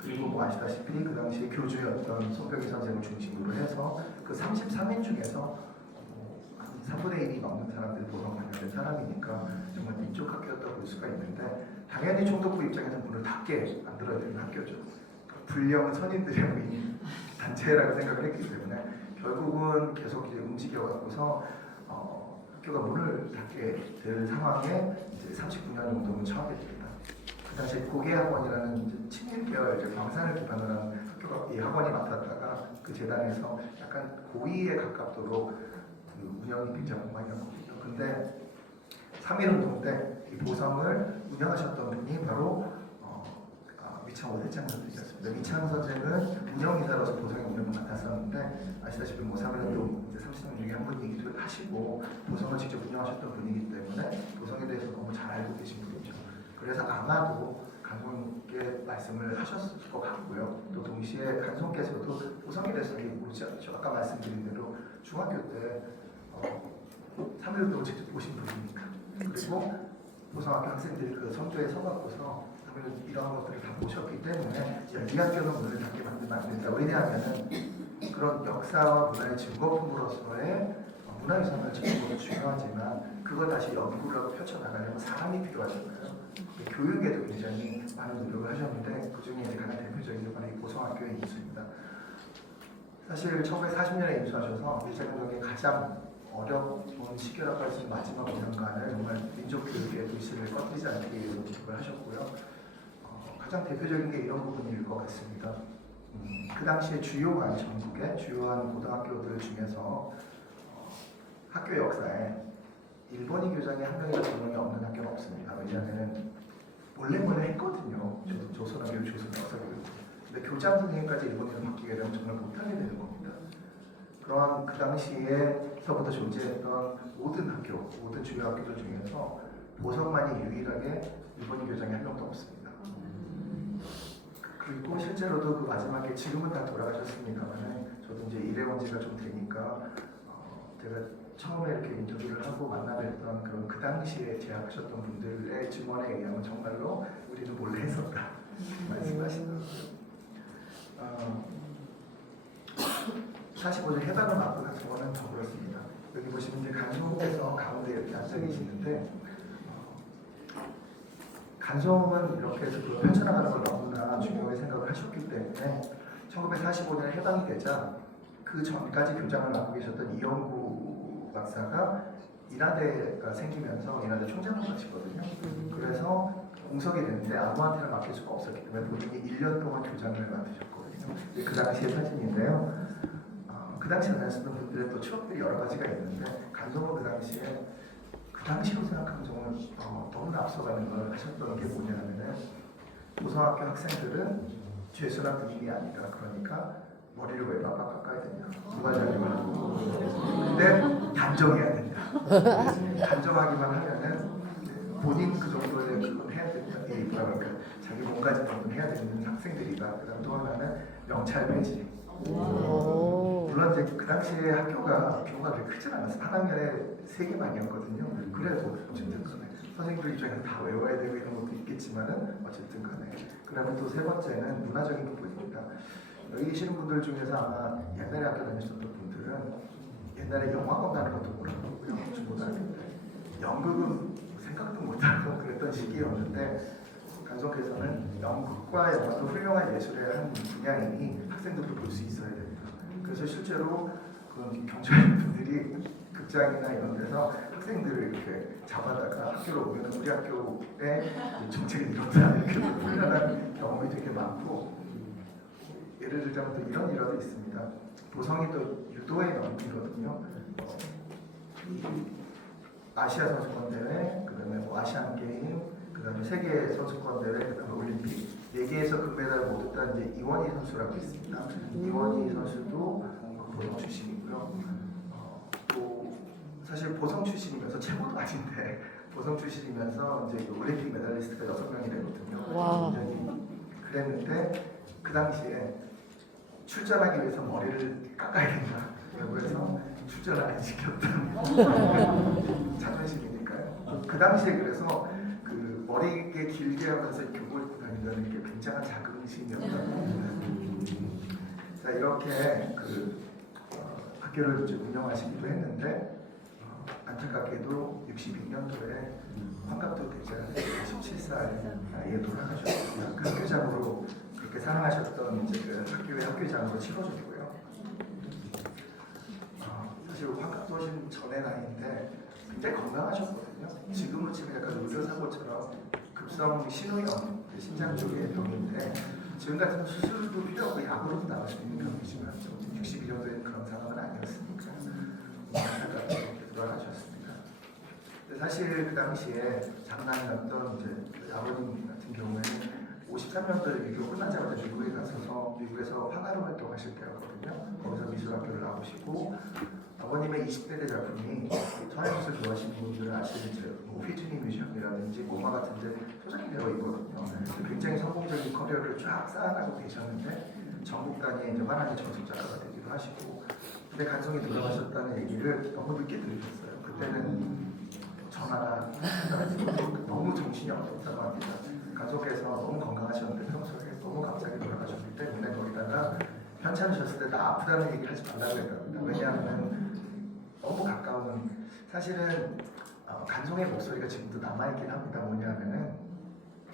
그리고 뭐 아시다시피 그 당시에 교주였던 손병희 선생을 중심으로 해서 그 33인 중에서 한 3분의 1이 넘는 사람들이 보성 관련된 사람이니까 정말 민족 학교였다고 볼 수가 있는데 당연히 총독부 입장에서 문을 닫게 만들어야 되는 학교죠. 불량 선인들의 모임 단체라고 생각을 했기 때문에 결국은 계속 이제 움직여가고서 학교가 문을 닫게 될 상황에 이제 39년 정도는 처하게 됩니다. 그 당시 고계학원이라는 이제 친일계열 이제 광산을 기반으로 한 학교가 이 학원이 맡았다가 그 재단에서 약간 고위에 가깝도록 그 운영이 굉장히 엉망이었거든요. 근데 3.1운동 때 이 보성을 운영하셨던 분이 바로 위창호 회장 선생님이었습니다. 위창호 선생은 운영이사로서 보성의 운영을 맡았었는데 아시다시피 뭐 3.1운동 30년 중에 한 분이기도 하시고 보성을 직접 운영하셨던 분이기 때문에 보성에 대해서 너무 잘 알고 계신 분이죠. 그래서 아마도 간송께 말씀을 하셨을 것 같고요. 또 동시에 간송께서도 보성에 대해서 모르지 않죠. 아까 말씀드린 대로 중학교 때 3.1운동을 직접 보신 분이니까. 그리고 보성학교 학생들이 그 선조에 서갖고서 이런 것들을 다 보셨기 때문에 이 학교는 문을 닫게 만들면 안 된다. 왜냐하면 그런 역사와 문화의 증거품으로서의 문화유산을 지키는 것도 중요하지만 그걸 다시 연구를 하고 펼쳐나가려면 사람이 필요하잖아요. 교육에도 굉장히 많은 노력을 하셨는데 그 중에 가장 대표적인 게 바로 이 보성학교의 인수입니다. 사실 1940년에 인수하셔서 일제강점기 가장 어려운 시기라고 할 수 있는 마지막 5년간을 정말 민족교육의 불씨를 꺼뜨리지 않기 위해서 노력을 하셨고요. 가장 대표적인 게 이런 부분일 것 같습니다. 그 당시에 주요한 전국의 주요한 고등학교들 중에서 학교 역사에 일본인 교장이 한 명이나 두 명이 없는 학교는 없습니다. 왜냐하면 몰래 했거든요. 조선학교, 조선 역사교육. 근데 교장 선생님까지 일본인으로 바뀌게 되면 정말 못하게 되는 겁니다. 그러한 그 당시에서부터 존재했던 모든 학교, 모든 주요 학교들 중에서 보성만이 유일하게 일본인 교장이 한 명도 없습니다. 그리고 실제로도 그 마지막에 지금은 다 돌아가셨습니다만 저도 이제 일해온 지가 좀 되니까 제가 처음에 이렇게 인터뷰를 하고 만나뵀던 그런 그 당시에 재학하셨던 분들의 증언에 의하면 정말로 우리는 몰래 했었다 말씀하시더라고요. 45년 해방을 맞고 나서 거는 더 그렇습니다. 여기 보시면 이제 간송에서 가운데 이렇게 앉아 계시는데 간송은 이렇게 해서 펼쳐나가는 걸 너무나 중요하게 생각을 하셨기 때문에 1945년에 해방이 되자 그 전까지 교장을 맡고 계셨던 이영구 박사가 인하대가 생기면서 인하대 총장을 마치거든요. 그래서 공석이 됐는데 아무한테나 맡길 수가 없었기 때문에 본인이 1년 동안 교장을 맡으셨거든요. 그 당시의 사진인데요. 그 당시에 만났었던 분들의 또 추억들이 여러 가지가 있는데 간송은 그 당시에 그 당시로 생각하면 정말 너무나 앞서가는 걸 하셨던 게 뭐냐면은 보성학교 학생들은 죄수나 군인이 아니다. 그러니까 머리를 왜 깎아야 되냐. 누가 자기만 하고. 근데 단정해야 된다. 단정하기만 하면은 본인 그 정도의 그건 해야 된다. 그러니까 자기 몸가짐 정도는 해야 되는 학생들이다. 그다음 또 하나는 명찰 배지. 물론 이제 그 당시에 학교가 그렇게 크진 않았어요. 한 학년에 3개만이었거든요. 그래도 어쨌든 간에 선생님들 입장에서 다 외워야 되고 이런 것도 있겠지만은 어쨌든 간에 그다음에 또 세 번째는 문화적인 부분입니다. 여기 계시는 분들 중에서 아마 옛날에 학교 다니셨던 분들은 옛날에 영화관 가는 것도 모르고 중고등학교 때 연극은 생각도 못하고 그랬던 시기였는데 간송께서는 연극과 영화도 훌륭한 예술의 한 분야이니 학생들도 볼 수 있어야 됩니다. 그래서 실제로 그런 경찰 분들이 극장이나 이런 데서 학생들을 이렇게 잡아다가 학교로 오면 우리 학교에 정책이 이렇다 이렇게 훈련한 경험이 되게 많고 예를 들자면 또 이런 일화도 있습니다. 보성이 또 유도의 명이거든요. 아시아 선수권 대회, 그다음에 뭐 아시안 게임, 그다음에 세계 선수권 대회, 그다음에 올림픽 4개에서 금메달을 모두 딴 이제 이원희 선수라고 있습니다. 이원희 선수도 보성 출신이고요. 또 사실 보성 출신이면서 최고도 아닌데 보성 출신이면서 이제 올림픽 메달리스트가 6명이 되거든요. 굉장히 그랬는데 그 당시에 출전하기 위해서 머리를 깎아야 된다. 그래서 출전을 안 시켰다. 자존심이니까요. 그 당시에 그래서 그 머리에 길게 하면서 교복을 입고 다닌다는 게 굉장한 자긍심이었다고. 자 이렇게 그 학교를 이제 운영하시기도 했는데 안타깝게도 62년도에 환갑도 되지 않은 17살 나이에 돌아가셨습니다. 그 학교장으로 그렇게 사랑하셨던 이제 그 학교의 학교장으로 치러주고요. 사실 환갑도 하신 전의 나이인데 굉장히 건강하셨거든요. 지금은 지금 약간 의료사고처럼 급성 신우염, 신장 쪽의 병인데 지금 같은 수술도 필요 없고 약으로도 나올 수 있는 병이지만 60이 정도의 그런 상황은 아니었으니까 안타깝게 돌아가셨습니다. 사실 그 당시에 장남이었던 이제 아버님 같은 경우에는 53년도에 미국 끝나자마자 미국에 가서서 미국에서 화가로 활동하실 때였거든요. 거기서 미술학교를 나오고 나오시고 아버님의 20대 때 작품이 서양미술 좋아하시는 분들은 아시는 뭐 휘즈니 뮤지엄이라든지 모마 같은 데 소장이 되어 있거든요. 굉장히 성공적인 커리어를 쫙 쌓아가고 계셨는데 전국 단위의 이제 화랑의 전속작가가 되기도 하시고 근데 간성이 돌아가셨다는 얘기를 너무 늦게 들으셨어요. 그때는 전화가 너무 정신이 없었다고 합니다. 가족께서 너무 건강하셨는데 평소에 너무 갑자기 돌아가셨기 때문에 거기다가 편찮으셨을 때 나 아프다는 얘기를 하지 말라고 했답니다. 왜냐하면 너무 가까운 사실은 간송의 목소리가 지금도 남아있긴 합니다. 뭐냐면은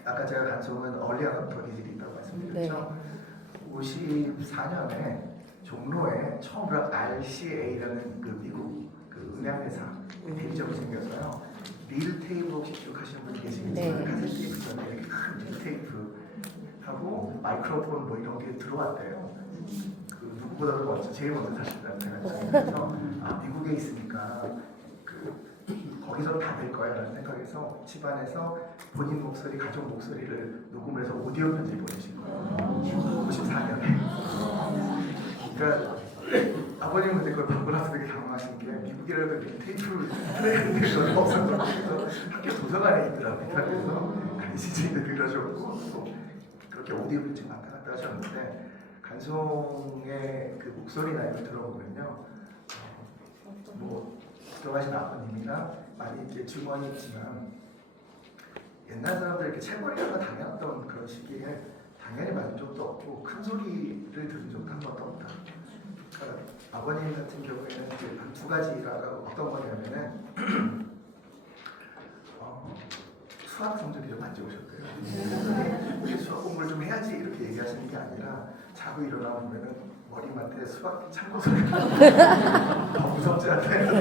아까 제가 간송은 얼리아가 버리질이 있다고 말씀드렸죠. 네. 54년에 종로에 처음으로 RCA라는 그 미국 그 음향회사 대기점이 생겨서요. 릴 테이프 혹시 기억하시는 분 계시겠지만 네. 카세트 테이프 전에 이렇게 큰 릴 테이프 하고 마이크로폰 뭐 이런 게 들어왔대요. 그 누구보다도 먼저 제일 먼저 사실은 그래서 미국에 있으니까 거기서 다 될 거야라는 생각에서 집안에서 본인 목소리, 가족 목소리를 녹음을 해서 오디오 편지를 보내신 거예요. 54년에. 그러니까 아버님은 그때 그걸 받고 나서 되게 당황하신 게 미국이라도 테이프 플레이하는 게 없었던 거예요. 학교 도서관에 있더라고요. 그래서 시즌에 들으셨고 그렇게 오디오 편지 왔다 갔다 하셨는데 간송의 그 목소리나 이걸 들어보면요. 뭐 돌아가신 아버님이랑 많이 이렇게 증언이 있지만 옛날 사람들 이렇게 채벌이라고 다녔던 그런 시기에 당연히 맞은 적도 없고 큰 소리를 들은 적도 한 번도 없다. 그러니까 아버님 같은 경우에는 한 두 가지라고 어떤 거냐면은 수학 성적이 좀 안 좋으셨대요. 우리 수학 공부를 좀 해야지 이렇게 얘기하시는 게 아니라 자고 일어나 보면은 머리맡에 수학 참고서가 더 무섭지 않나요?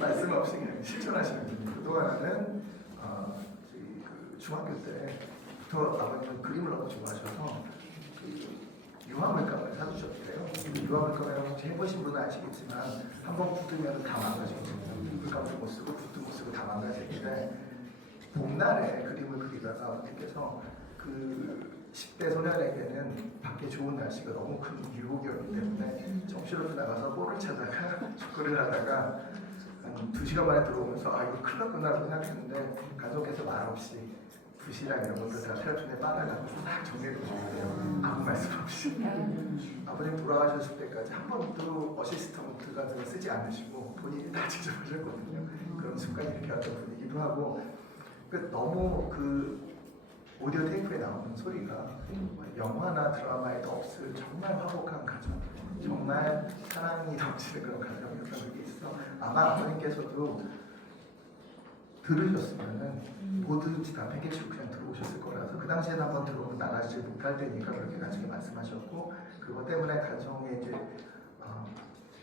말씀 없이 그냥 실천하시는 분이고 또 하나는 그 중학교 때부터 아버님은 그림을 너무 좋아하셔서 유화물감을 사주셨대요. 유화물감을 혹시 해보신 분은 아시겠지만 한번 굳으면 다 망가지거든요. 물감도 못 쓰고 붓도 못 쓰고 다 망가지는데 봄날에 그림을 그리다가 아버님께서 그 10대 소년에게는 밖에 좋은 날씨가 너무 큰 유혹이었기 때문에 정시로도 나가서 볼을 찾다가 축구를 하다가 한 2시간 만에 들어오면서 이거 큰일 났구나 생각했는데 가족께서 말없이 붓이랑 이런 것들 다 테라핀에 빨아가고 딱 정리해 주셨어요. 아무 말씀 없이. 아버님 돌아가셨을 때까지 한 번도 어시스턴트 같은 거 쓰지 않으시고 본인이 다 직접 하셨거든요. 그런 습관이 이렇게 왔던 분이기도 하고 너무 그 오디오 테이프에 나오는 소리가 영화나 드라마에도 없을 정말 화목한 가정, 정말 사랑이 넘치는 그런 가정이었던 게 있어. 아마 아버님께서도 들으셨으면은 뭐든지 다 패키지로 그냥 들어오셨을 거라서 그 당시에는 한번 들어오면 나가지 못할 때니까 그렇게 나중에 말씀하셨고 그것 때문에 간성에 이제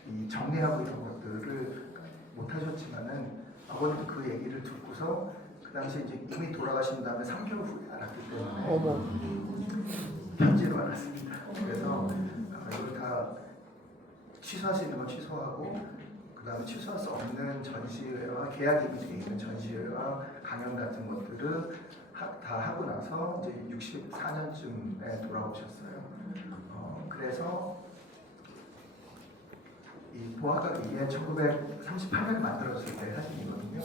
이 정리하고 이런 것들을 못하셨지만은 아버님도 그 얘기를 듣고서 그 당시 이제 이미 돌아가신 다음에 3개월 후에 알았기 때문에 편지로 알았습니다. 그래서 이걸 다 취소할 수 있는 건 취소하고 그 다음에 취소할 수 없는 전시회와 계약 이미지에 있는 전시회와 강연 같은 것들을 다 하고 나서 이제 64년쯤에 돌아오셨어요. 그래서 이 보아가기에 1938년에 만들어졌을 때 사진이거든요.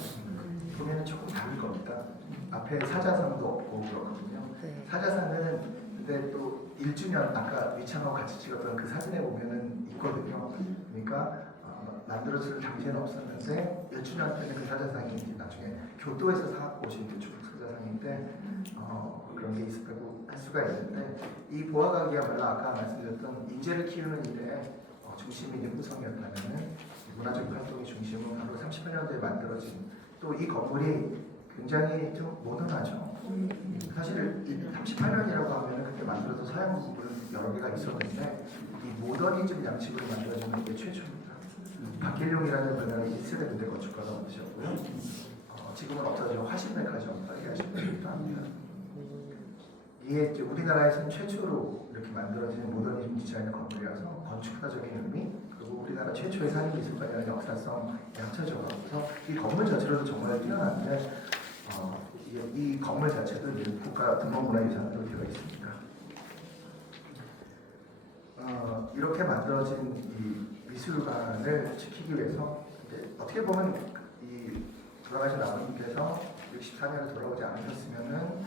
보면은 조금 다를 겁니다. 앞에 사자상도 없고 그렇거든요. 사자상은 근데 또 1주년 아까 위창하고 같이 찍었던 그 사진에 보면은 있거든요. 그러니까 만들어질 당시에는 없었는데 1주년 때는 그 사자상이 이제 나중에 교토에서 사갖고 오신 그 중국 사자상인데 그런 게 있었다고 할 수가 있는데 이 보아가기야말로 아까 말씀드렸던 인재를 키우는 일에 중심이 있는 구성이었다면은 문화적 활동의 중심은 바로 38년도에 만들어진 또 이 건물이 굉장히 좀 모던하죠. 사실 38년이라고 하면은 그때 만들어서 서양 건물은 여러 개가 있었는데 이 모더니즘 양식으로 만들어지는 게 최초입니다. 박길용이라는 분은 이스라엘 군대 건축가가 만드셨고요. 지금은 없어져 화신백화점 얘기하시기도 합니다. 이게 이제 우리나라에서는 최초로 이렇게 만들어진 모더니즘 디자인의 건물이라서 건축사적인 의미 그리고 우리나라 최초의 상임미술관이라는 역사성이 합쳐져 가면서 이 건물 자체로도 정말 뛰어난데 이 건물 자체도 국가 등록문화유산으로 되어 있습니다. 이렇게 만들어진 이 미술관을 지키기 위해서 이제 어떻게 보면 이 돌아가신 아버님께서 64년에 돌아오지 않으셨으면은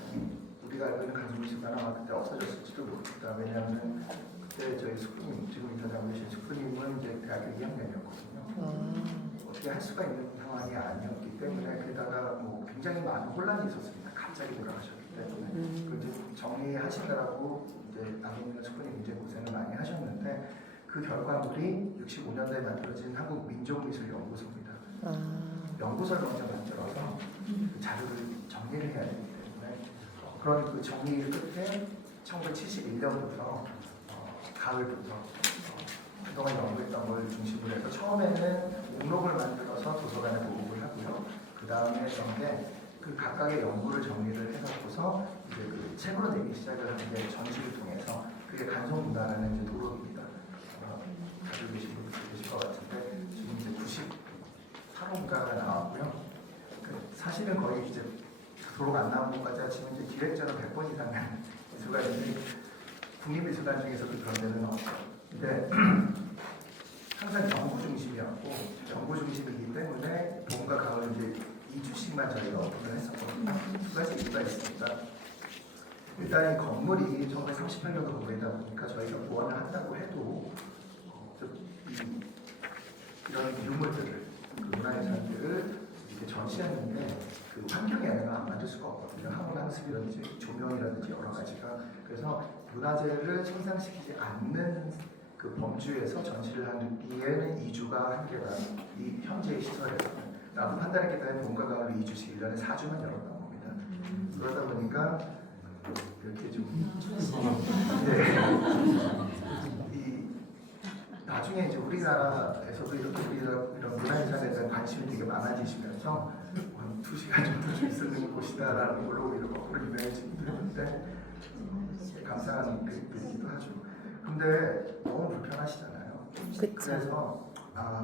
우리가 알고 있는 간송미술관은 아마 그때 없어졌을지도 모르겠다. 왜냐하면 그때 저희 숙부님, 지금 인터뷰하고 계신 숙부님은 이제 대학교 2학년이었거든요. 어떻게 할 수가 있는 상황이 아니었기 때문에 게다가 뭐 굉장히 많은 혼란이 있었습니다. 갑자기 돌아가셨기 때문에 그 이제 정리하시느라고 이제 아버님과 숙부님 이제 고생을 많이 하셨는데 그 결과물이 65년대에 만들어진 한국민족미술연구소입니다. 연구소를 먼저 만들어서 그 자료를 정리를 해야 되기 때문에 그런 그 정리 끝에 1971년부터 가을부터 그동안 연구했던 걸 중심으로 해서 처음에는 목록을 만들어서 도서관에 보급을 하고요. 그 다음에 했던 게 그 각각의 연구를 정리를 해놓고서 이제 그 책으로 내기 시작을 하는 게 전시를 통해서 그게 간송문화라는 이제 도록입니다. 가지고 계신 분들 계실 것 같은데 지금 이제 98호가가 나왔고요. 사실은 거의 이제 도록 안 나온 것까지 지금 이제 기획자는 100번 이상 미술관인데 국립미술관 중에서도 그런 데는 없어요. 근데 항상 연구 중심이었고 연구 중심이기 때문에 봄과 가을 이제 2주씩만 저희가 오픈을 했었거든요. 두 가지 이유가 있습니다. 일단 이 건물이 1938년도 건물이다 보니까 저희가 보완을 한다고 해도 이런 유물들을 그 문화유산들을 이렇게 전시하는데 그 환경에는 안 만들 수가 없거든요. 항온항습이라든지 조명이라든지 여러 가지가. 그래서 문화재를 손상시키지 않는 그 범주에서 전시를 하기에는 2주가 한계다. 이 현재의 시설에서는 라고 판단했기 때문에 봄과 가을로 2주씩 1년에 4주만 열었던 겁니다. 그러다 보니까 이렇게 좀 이 나중에 이제 우리나라에서도 이렇게 이런 문화유산에 대한 관심이 되게 많아지시면서 한 2시간 정도 좀 있는 곳이다라는 걸로 이렇게 유명해지기도 했는데 감사한 글이기도 하죠. 근데 너무 불편하시잖아요. 그래서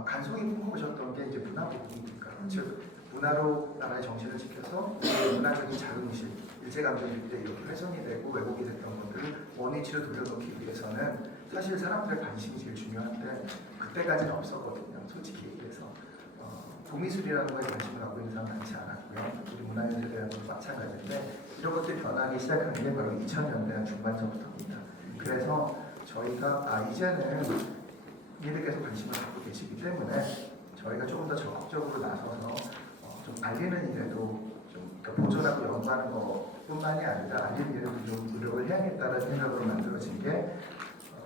간송이 꿈꿔보셨던 게 이제 문화 부분이니까 즉 문화로 나라의 정신을 지켜서 문화적인 자긍심, 일제감정일 때 이렇게 훼손이 되고 왜곡이 됐던 것들을 원위치로 돌려놓기 위해서는 사실 사람들의 관심이 제일 중요한데 그때까지는 없었거든요. 솔직히 얘기해서 도미술이라는 거에 관심을 갖고 있는 사람 많지 않았고요. 우리 문화예술에 대한 것도 마찬가지인데 이런 것들이 변하기 시작한 게 바로 2000년대 중반전부터입니다. 그래서 저희가 이제는 이들께서 관심을 갖고 계시기 때문에 저희가 조금 더 적극적으로 나서서 좀 알리는 일에도 좀 그러니까 보존하고 연구하는 것뿐만이 아니라 알리는 일에도 좀 노력을 해야겠다는 생각으로 만들어진 게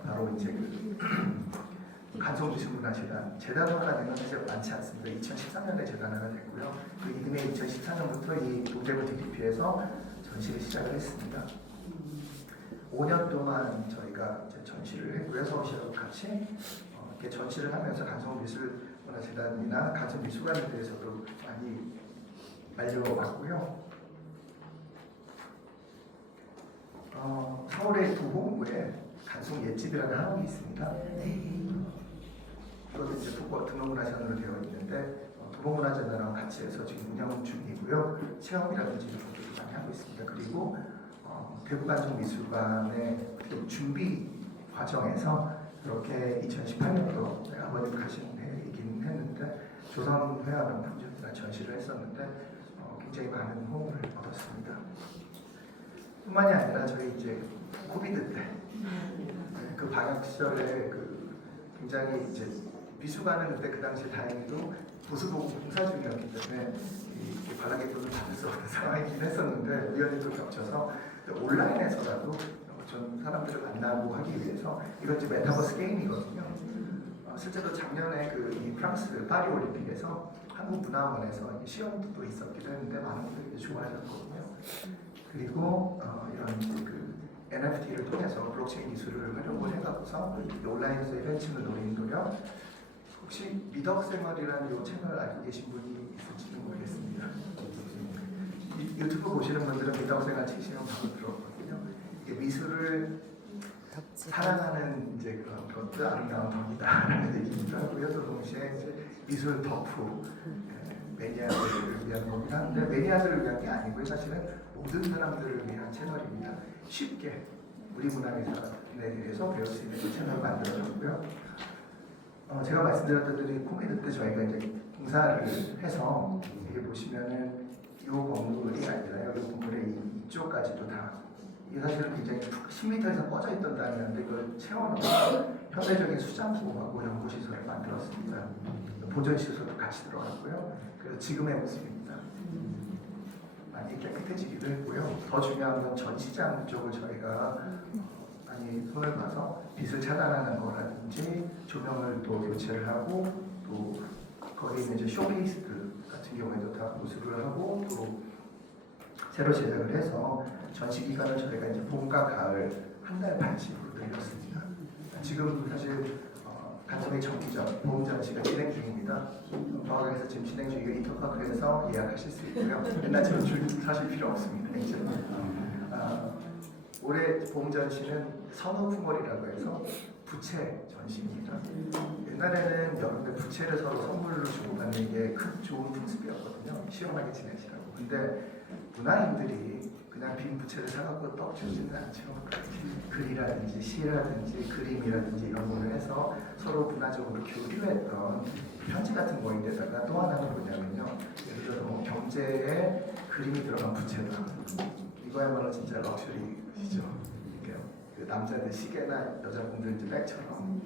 바로 이제 그 간송미술문화재단 재단으로가 된 건 사실 많지 않습니다. 2013년에 재단화가 됐고요. 그 이듬해 2014년부터 이 동대문 DPP에서 전시를 시작을 했습니다. 5년 동안 저희가 이제 전시를 했고요. 서울시하고 같이 이렇게 전시를 하면서 간송미술문화재단이나 간송미술관에 대해서도 많이 알려왔고요. 서울의 도봉구에 간송 옛집이라는 한옥이 있습니다. 이것도 이제 등록문화재단으로 되어 있는데 도봉문화재단하고 같이 해서 지금 운영 중이고요. 체험이라든지 이런 것들도 많이 하고 있습니다. 그리고 대구간송미술관의 준비 과정에서 이렇게 2018년도 아버님 가신 해이긴 했는데 조선회화랑 방전이나 전시를 했었는데 굉장히 많은 호응을 얻었습니다. 뿐만이 아니라 저희 이제 코비드 때 그 방역 시절에 그 굉장히 이제 미술관은 그때 그 당시에 다행히도 보수보고 공사 중이었기 때문에 관람객들을 받을 수 없는 상황이긴 했었는데 우연히 또 겹쳐서 온라인에서라도 전 사람들을 만나고 하기 위해서 이건 이제 메타버스 게임이거든요. 실제로 작년에 이 프랑스 파리 올림픽에서 한국문화원에서 시연도 있었기도 했는데 많은 분들이 좋아하셨거든요. 그리고 이런 그 NFT를 통해서 블록체인 기술을 활용을 해가고서 온라인에서의 팬층을 노리는 노력. 혹시 미덕생활이라는 이 채널을 알고 계신 분이 있을지는 모르겠습니다. 유튜브 보시는 분들은 미덕생활 치시면 바로 들어오거든요. 이게 미술을 사랑하는 이제 그런 것도 아름다운 덕이다라는 얘기기도 하고요. 또 동시에 이제 미술 덕후 매니아들을 위한 거긴 한데 매니아들을 위한 게 아니고요. 사실은 모든 사람들을 위한 채널입니다. 쉽게 우리 문화에서 대해서 배울 수 있는 채널을 만들어줬고요. 제가 말씀드렸던 대로 코비드 때 저희가 이제 공사를 해서 여기 보시면은 이 건물이 아니라요. 이 건물의 이쪽까지도 다 이게 사실은 굉장히 10m 이상 뻗어 있던 땅이었는데 이걸 채워넣어서 현대적인 수장고하고 연구시설을 만들었습니다. 보존시설도 같이 들어갔고요. 그래서 지금의 모습입니다. 많이 깨끗해지기도 했고요. 더 중요한 건 전시장 쪽을 저희가 많이 손을 봐서 빛을 차단하는 거라든지 조명을 또 교체를 하고 또 거기에 있는 이제 쇼케이스들 같은 경우에도 다 보수를 하고 또 새로 제작을 해서 전시 기간을 저희가 이제 봄과 가을 한 달 반씩으로 늘렸습니다. 지금 사실 간성의 정기전 봄 전시가 진행 중입니다. 방학에서 지금 진행 중이고 인터파크에서 예약하실 수 있고요. 옛날처럼 줄 사실 필요 없습니다. 이제 올해 봄 전시는 선호풍월이라고 해서 부채 전시입니다. 옛날에는 여러분들 부채를 서로 선물로 주고받는 게 큰 좋은 풍습이었거든요. 시원하게 지내시라고. 근데 문화인들이 그냥 빈 부채를 사갖고 떡주지는 않죠. 글이라든지 시라든지 그림이라든지 이런 거를 해서 서로 문화적으로 교류했던 편지 같은 거인데다가 또 하나는 뭐냐면요. 예를 들어서 뭐 경제에 그림이 들어간 부채다. 이거야말로 진짜 럭셔리시죠. 그 남자들 시계나 여자분들 이제 백처럼.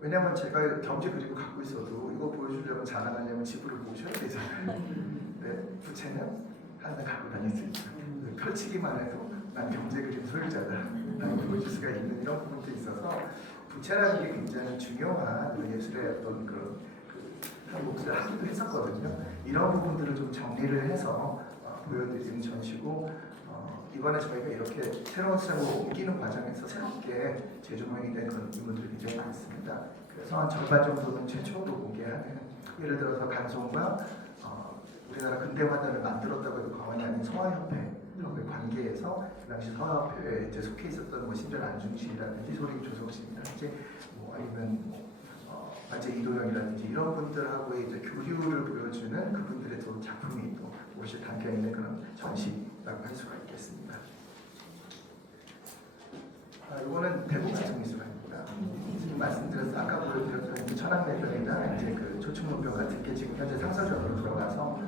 왜냐면 제가 경제 그리고 갖고 있어도 이거 보여주려면 자랑하려면 집으로 모셔야 되잖아요. 근데 부채는 항상 갖고 다닐 수 있어요. 펼치기만 해도 난 경제 그림 소유자다 라고 보여줄 수가 있는 이런 부분도 있어서 부채라는 게 굉장히 중요한 예술의 어떤 그런 몫을 하기도 했었거든요. 이런 부분들을 좀 정리를 해서 보여드리는 전시고 이번에 저희가 이렇게 새로운 시장으로 옮기는 과정에서 새롭게 재조명이 된 그런 부분들이 굉장히 많습니다. 그래서 한 절반 정도는 최초로 공개하는 예를 들어서 간송과 우리나라 근대화단을 만들었다고 해도 과언이 아닌 서화협회하고의 관계에서 그 당시 서화협회에 이제 속해 있었던 뭐 신전 안중실이라든지 소림 조석실이라든지 뭐 아니면 반제 이도령이라든지 이런 분들하고의 이제 교류를 보여주는 그분들의 또 작품이 또 옷이 담겨 있는 그런 전시라고 할 수가 있겠습니다. 이거는 대국가정미술관입니다. 지금 말씀드렸던 아까 보여드렸던 천황매병이나 이제 그 조충문병 같은 게 지금 현재 상설전으로 들어가서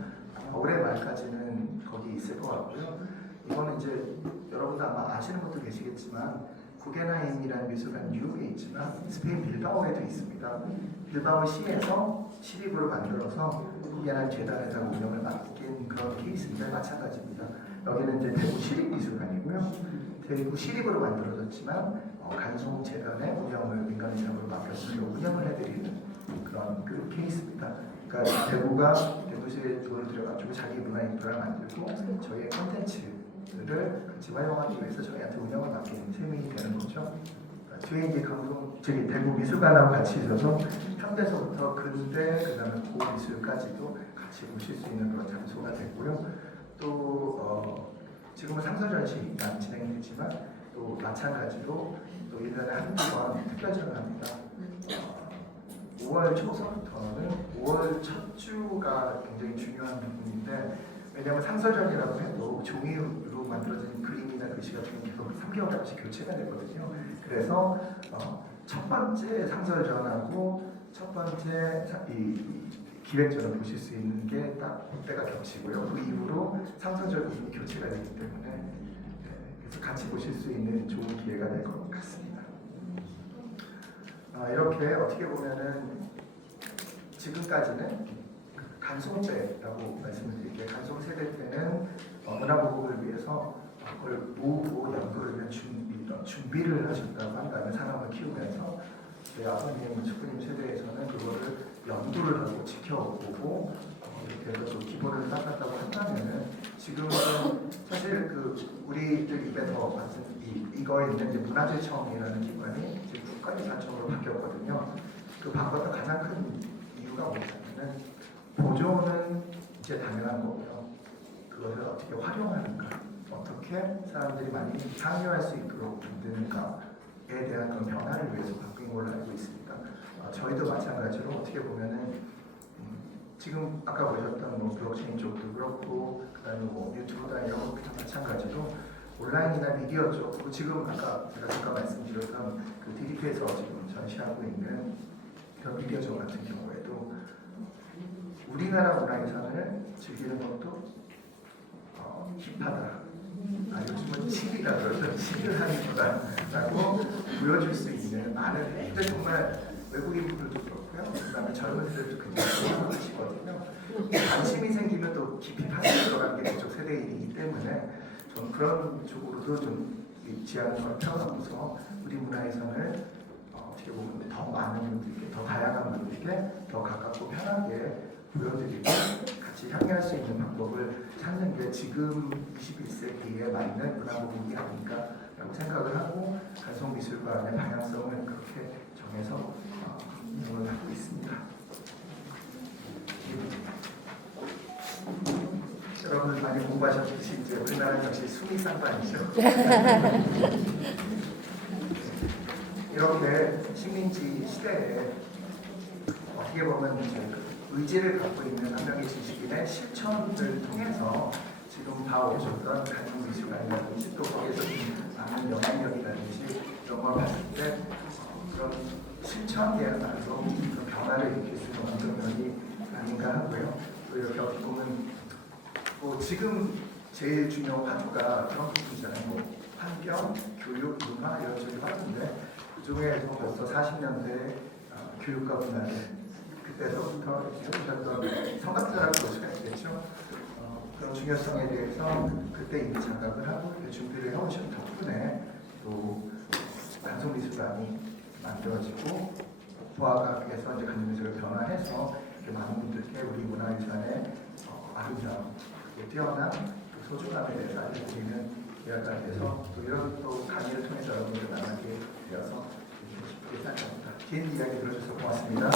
올해 말까지는 거기 있을 것 같고요. 이거는 이제 여러분도 아마 아시는 분도 계시겠지만 구겐하임이라는 미술관 뉴욕에 있지만 스페인 빌바오에도 있습니다. 빌바오 시에서 시립으로 만들어서 구겐하임 재단에다 운영을 맡긴 그런 케이스인데 마찬가지입니다. 여기는 이제 대구 시립미술관이고요. 대구 시립으로 만들어졌지만 간송재단의 운영을 민간사업으로 맡겨서 운영을 해드리는 그런 그 케이스입니다. 그러니까 대구가 대구시에 돈을 들여가지고 자기 문화 인프라를 만들고 저희의 콘텐츠를 같이 활용하기 위해서 저희한테 운영을 맡기는 셈이 되는 거죠. 뒤에 이제 저기 대구 미술관하고 같이 있어서 현대서부터 근대 그다음에 고미술까지도 같이 보실 수 있는 그런 장소가 됐고요. 또 지금은 상설전시가 진행이 되지만 또 마찬가지로 또 1년에 한두 번 특별전을 합니다. 5월 초서부터는 5월 첫 주가 굉장히 중요한 부분인데 왜냐하면 상설전이라고 해도 종이로 만들어진 그림이나 글씨가 좀 계속 3개월씩 교체가 되거든요. 그래서 첫 번째 상설전하고 첫 번째 이 기획전을 보실 수 있는 게 딱 그때가 겹치고요. 그 이후로 상설전 이미 교체가 되기 때문에 그래서 같이 보실 수 있는 좋은 기회가 될 것 같습니다. 이렇게 어떻게 보면은 지금까지는 간송제라고 말씀을 드릴게요. 간송 세대 때는 문화보급을 위해서 그걸 모으고 연구를 위한 준비를 하셨다고 한다면 사람을 키우면서 저희 아버님, 축구님 세대에서는 그거를 연구를 하고 지켜보고 이렇게 해서 또 기본을 닦았다고 한다면은 지금은 사실 그 우리들 입에서 봤을 이거에 있는 이제 문화재청이라는 기관이 이제 국가유산청으로 바뀌었거든요. 그 바꿨던 가장 큰 이유가 뭐냐면은 보존은 이제 당연한 거고요. 그것을 어떻게 활용하는가, 어떻게 사람들이 많이 참여할 수 있도록 만드는가에 대한 그런 변화를 위해서 바뀐 걸로 알고 있습니다. 저희도 마찬가지로 어떻게 보면은 지금 아까 보셨던 뭐 블록체인 쪽도 그렇고 그다음에 뭐 유튜브나 이런 것도 마찬가지로 온라인이나 미디어 쪽, 그리고 지금 아까 제가 잠깐 말씀드렸던 그 DDP에서 지금 전시하고 있는 그런 미디어 쪽 같은 경우에도 우리나라 문화유산을 즐기는 것도 힙하다. 요즘은 칩이라 그러죠. 칩을 하는 거다라고 보여줄 수 있는 많은, 근데 정말 외국인분들도 그렇고요. 그다음에 젊은이들도 굉장히 좋아하시거든요. 관심이 생기면 또 깊이 파고 들어가는 게 그쪽 세대이기 때문에 저는 그런 쪽으로도 좀 지향을 펴나가면서 우리 문화유산을 어떻게 보면 더 많은 분들께, 더 다양한 분들께 더 가깝고 편하게 보여드리고 같이 향유할 수 있는 방법을 찾는 게 지금 21세기에 맞는 문화보급이 아닌가라고 생각을 하고 간송미술관의 방향성을 그렇게 정해서 운영을 하고 있습니다. 여러분 많이 공부하셨듯이 이제 우리나라는 역시 수미상반이죠. 이렇게 식민지 시대에 어떻게 보면 이제 의지를 갖고 있는 한 명의 지식인의 실천을 통해서 지금 봐오셨던 간송미술관이라든지 또 거기에서 많은 영향력이라든지 이런 걸 봤을 때 그런 실천이야말로 그 변화를 일으킬 수 있는 어떤 면이 아닌가 하고요. 또 이렇게 어떻게 보면 뭐 지금 제일 중요한 화두가 그런 부분이잖아요. 뭐 환경, 교육, 문화 이런 쪽이 화두인데 그 중에서 벌써 40년대 교육과 문화를 그때서부터 해오셨던 성각자라고 볼 수가 있겠죠. 그런 중요성에 대해서 그때 이미 자각을 하고 준비를 해오신 덕분에 또 간송미술관이 만들어지고 부하각에서 이제 간송미술을 변화해서 많은 분들께 우리 문화유산의 아름다움, 뛰어난 소중함에 대해서 알려드리는 기회가 돼서 또 이런 또 강의를 통해서 여러분들 만나게 되어서 기쁘게 생각합니다. 긴 이야기 들어주셔서 고맙습니다.